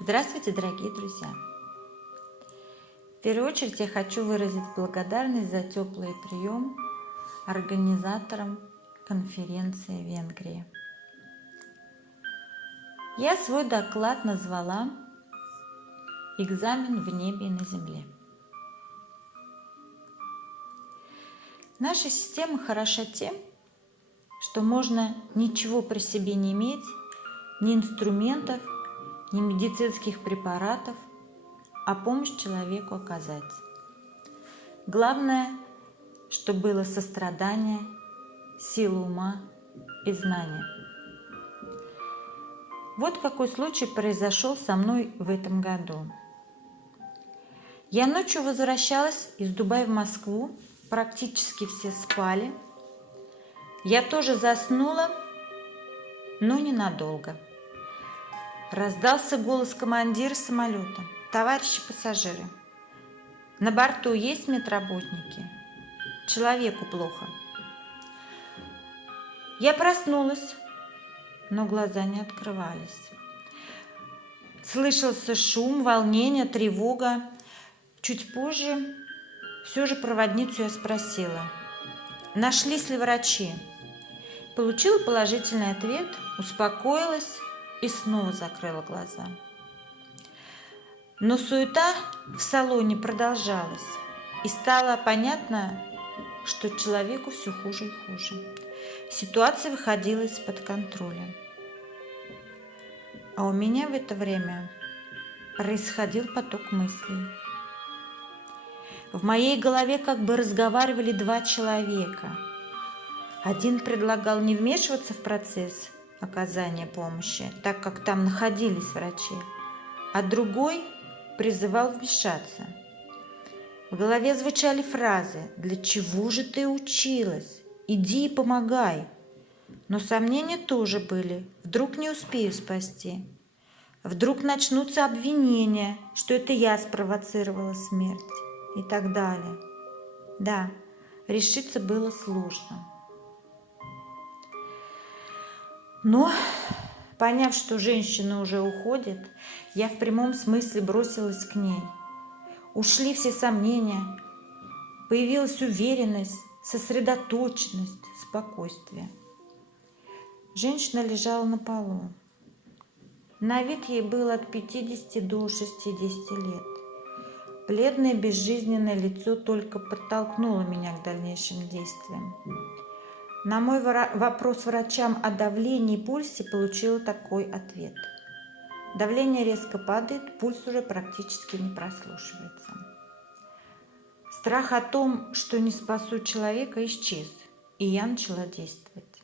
Здравствуйте, дорогие друзья! В первую очередь я хочу выразить благодарность за теплый прием организаторам конференции в Венгрии. Я свой доклад назвала «Экзамен в небе и на земле». Наша система хороша тем, что можно ничего при себе не иметь, ни инструментов, ни медицинских препаратов, а помощь человеку оказать. Главное, что было сострадание, сила ума и знания. Вот какой случай произошел со мной в этом году. Я ночью возвращалась из Дубая в Москву, практически все спали. Я тоже заснула, но ненадолго. Раздался голос командира самолета. Товарищи пассажиры, на борту есть медработники? Человеку плохо. Я проснулась, но глаза не открывались. Слышался шум, волнение, тревога. Чуть позже все же проводницу я спросила, нашлись ли врачи. Получила положительный ответ, успокоилась и снова закрыла глаза. Но суета в салоне продолжалась, и стало понятно, что человеку все хуже и хуже. Ситуация выходила из-под контроля. А у меня в это время происходил поток мыслей. В моей голове как бы разговаривали два человека. Один предлагал не вмешиваться в процесс оказания помощи, так как там находились врачи, а другой призывал вмешаться. В голове звучали фразы: «Для чего же ты училась? Иди и помогай». Но сомнения тоже были. Вдруг не успею спасти. Вдруг начнутся обвинения, что это я спровоцировала смерть и так далее. Да, решиться было сложно. Но, поняв, что женщина уже уходит, я в прямом смысле бросилась к ней. Ушли все сомнения, появилась уверенность, сосредоточенность, спокойствие. Женщина лежала на полу. На вид ей было от 50 до 60 лет. Бледное безжизненное лицо только подтолкнуло меня к дальнейшим действиям. На мой вопрос врачам о давлении и пульсе получила такой ответ. Давление резко падает, пульс уже практически не прослушивается. Страх о том, что не спасу человека, исчез, и я начала действовать.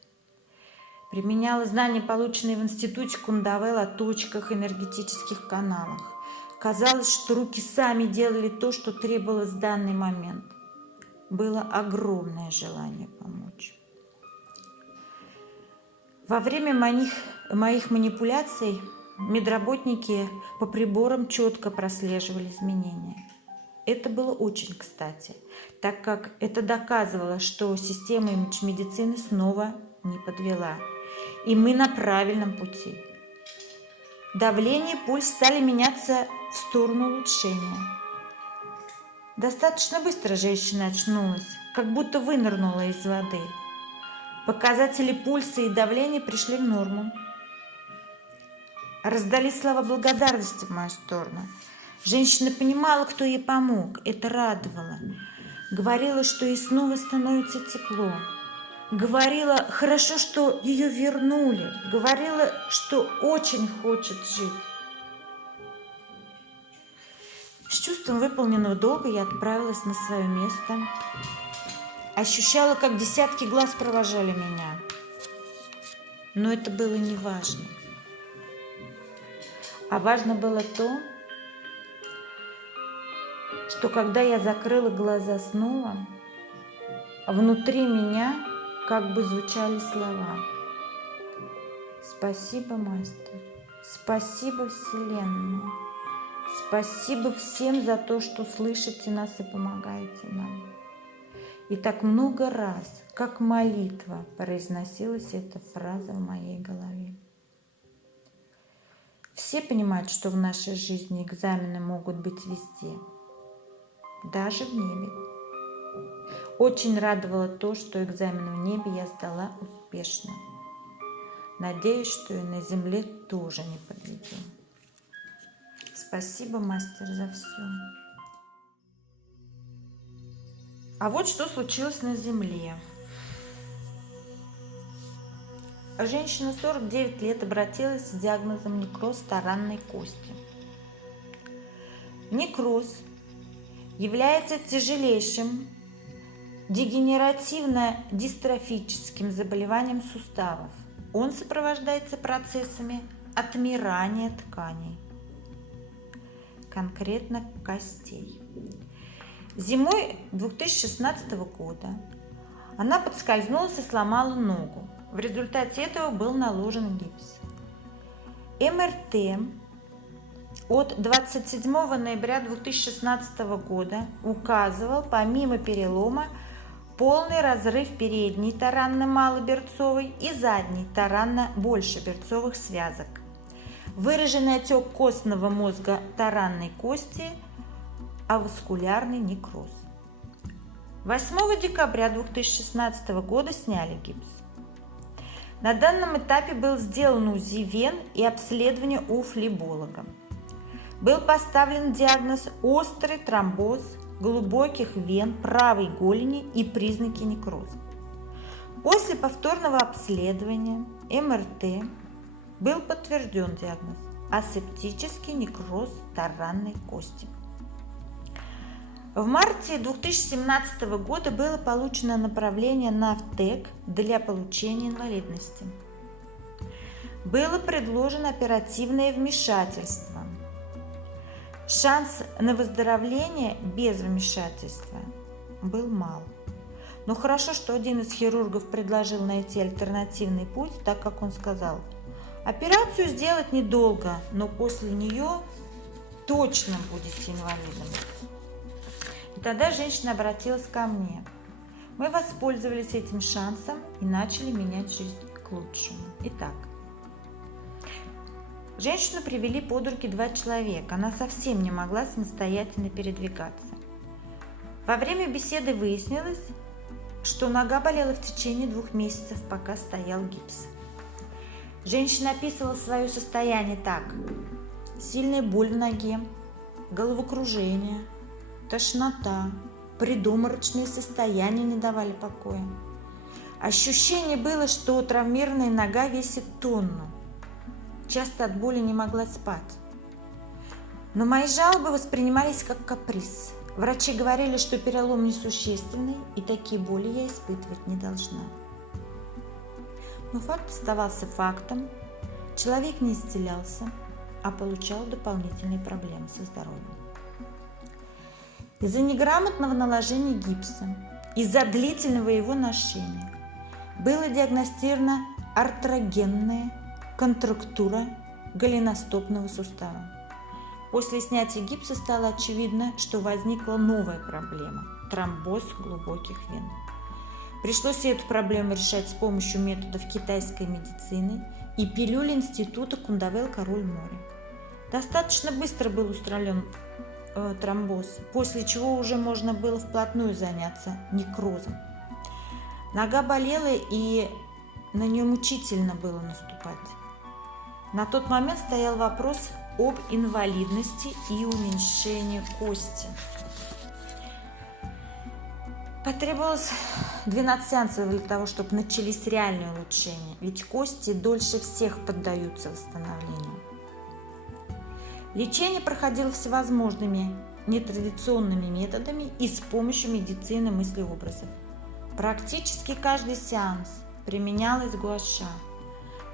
Применяла знания, полученные в институте Кундавелла, о точках, энергетических каналах. Казалось, что руки сами делали то, что требовалось в данный момент. Было огромное желание помочь. Во время моих манипуляций медработники по приборам четко прослеживали изменения. Это было очень кстати, так как это доказывало, что система медицины снова не подвела, и мы на правильном пути. Давление и пульс стали меняться в сторону улучшения. Достаточно быстро женщина очнулась, как будто вынырнула из воды. Показатели пульса и давления пришли в норму. Раздались слова благодарности в мою сторону. Женщина понимала, кто ей помог. Это радовало. Говорила, что ей снова становится тепло. Говорила, хорошо, что ее вернули. Говорила, что очень хочет жить. С чувством выполненного долга я отправилась на свое место. Ощущала, как десятки глаз провожали меня. Но это было не важно. А важно было то, что когда я закрыла глаза снова, внутри меня как бы звучали слова: «Спасибо, мастер, спасибо, Вселенная, спасибо всем за то, что слышите нас и помогаете нам». И так много раз, как молитва, произносилась эта фраза в моей голове. Все Все понимают, что в нашей жизни экзамены могут быть везде, даже в небе. Очень радовало то, что экзамен в небе я сдала успешно. Надеюсь, что и на земле тоже не подведем. Спасибо, мастер, за все. А вот что случилось на земле. Женщина 49 лет обратилась с диагнозом некроз таранной кости. Некроз является тяжелейшим дегенеративно-дистрофическим заболеванием суставов. Он сопровождается процессами отмирания тканей, конкретно костей. Зимой 2016 года она подскользнулась и сломала ногу. В результате этого был наложен гипс. МРТ от 27 ноября 2016 года указывал, помимо перелома, полный разрыв передней таранно-малоберцовой и задней таранно-большеберцовых связок, выраженный отек костного мозга таранной кости, аваскулярный некроз. 8 декабря 2016 года сняли гипс. На данном этапе был сделан УЗИ вен и обследование у флеболога. Был поставлен диагноз острый тромбоз глубоких вен правой голени и признаки некроза. После повторного обследования МРТ был подтвержден диагноз асептический некроз таранной кости. В марте 2017 года было получено направление на ВТЭК для получения инвалидности. Было предложено оперативное вмешательство. Шанс на выздоровление без вмешательства был мал. Но хорошо, что один из хирургов предложил найти альтернативный путь, так как он сказал: операцию сделать недолго, но после нее точно будете инвалидом. И тогда женщина обратилась ко мне. Мы воспользовались этим шансом и начали менять жизнь к лучшему. Итак, женщину привели под руки 2 человека. Она совсем не могла самостоятельно передвигаться. Во время беседы выяснилось, что нога болела в течение 2 месяцев, пока стоял гипс. Женщина описывала свое состояние так: сильная боль в ноге, головокружение, тошнота, предобморочные состояния не давали покоя. Ощущение было, что травмированная нога весит тонну. Часто от боли не могла спать. Но мои жалобы воспринимались как каприз. Врачи говорили, что перелом несущественный, и такие боли я испытывать не должна. Но факт оставался фактом. Человек не исцелялся, а получал дополнительные проблемы со здоровьем. Из-за неграмотного наложения гипса, из-за длительного его ношения было диагностировано артрогенная контрактура голеностопного сустава. После снятия гипса стало очевидно, что возникла новая проблема – тромбоз глубоких вен. Пришлось эту проблему решать с помощью методов китайской медицины и пилюль института Кундавел-Король-Море. Достаточно быстро был устранен тромбоз, после чего уже можно было вплотную заняться некрозом. Нога болела, и на нее мучительно было наступать. На тот момент стоял вопрос об инвалидности и уменьшении кости. Потребовалось 12 сеансов для того, чтобы начались реальные улучшения, ведь кости дольше всех поддаются восстановлению. Лечение проходило всевозможными нетрадиционными методами и с помощью медицины мыслеобразов. Практически каждый сеанс применялась гуаша.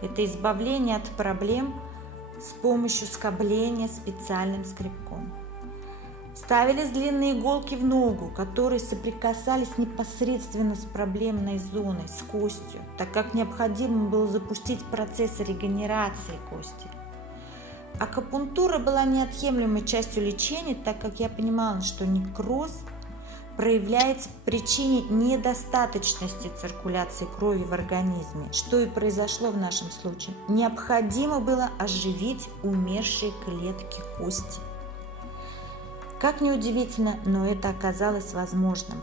Это избавление от проблем с помощью скобления специальным скребком. Ставились длинные иголки в ногу, которые соприкасались непосредственно с проблемной зоной, с костью, так как необходимо было запустить процесс регенерации кости. Акупунктура была неотъемлемой частью лечения, так как я понимала, что некроз проявляется по причине недостаточности циркуляции крови в организме, что и произошло в нашем случае. Необходимо было оживить умершие клетки кости. Как ни удивительно, но это оказалось возможным.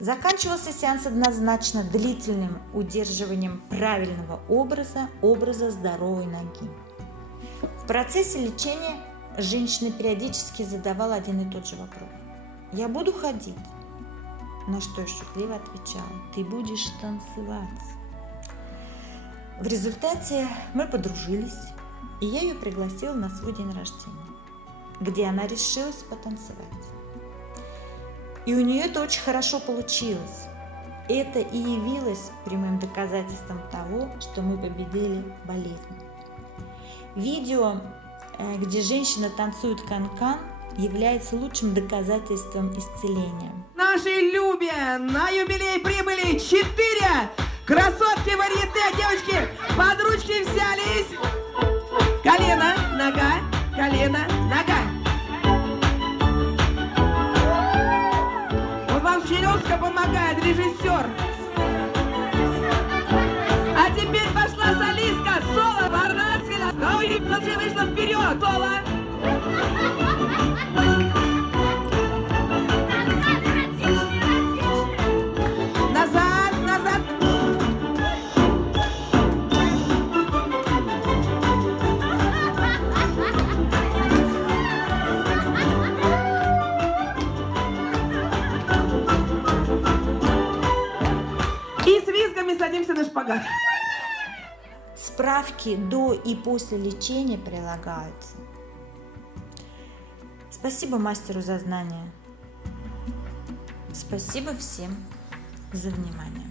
Заканчивался сеанс однозначно длительным удерживанием правильного образа здоровой ноги. В процессе лечения женщина периодически задавала один и тот же вопрос. «Я буду ходить?» На что я шутливо отвечала: «Ты будешь танцевать». В результате мы подружились, и я ее пригласила на свой день рождения, где она решилась потанцевать. И у нее это очень хорошо получилось. Это и явилось прямым доказательством того, что мы победили болезнь. Видео, где женщина танцует канкан, является лучшим доказательством исцеления. Наши Любе на юбилей прибыли 4 красотки варьете. Девочки, под ручки взялись. Колено, нога, колено, нога. Вот вам Черемска помогает, режиссер. А теперь пошла солистка, соло, Варнацкая. Вышла вперед, соло. И с визгами садимся на шпагат. Справки до и после лечения прилагаются. Спасибо мастеру за знания. Спасибо всем за внимание.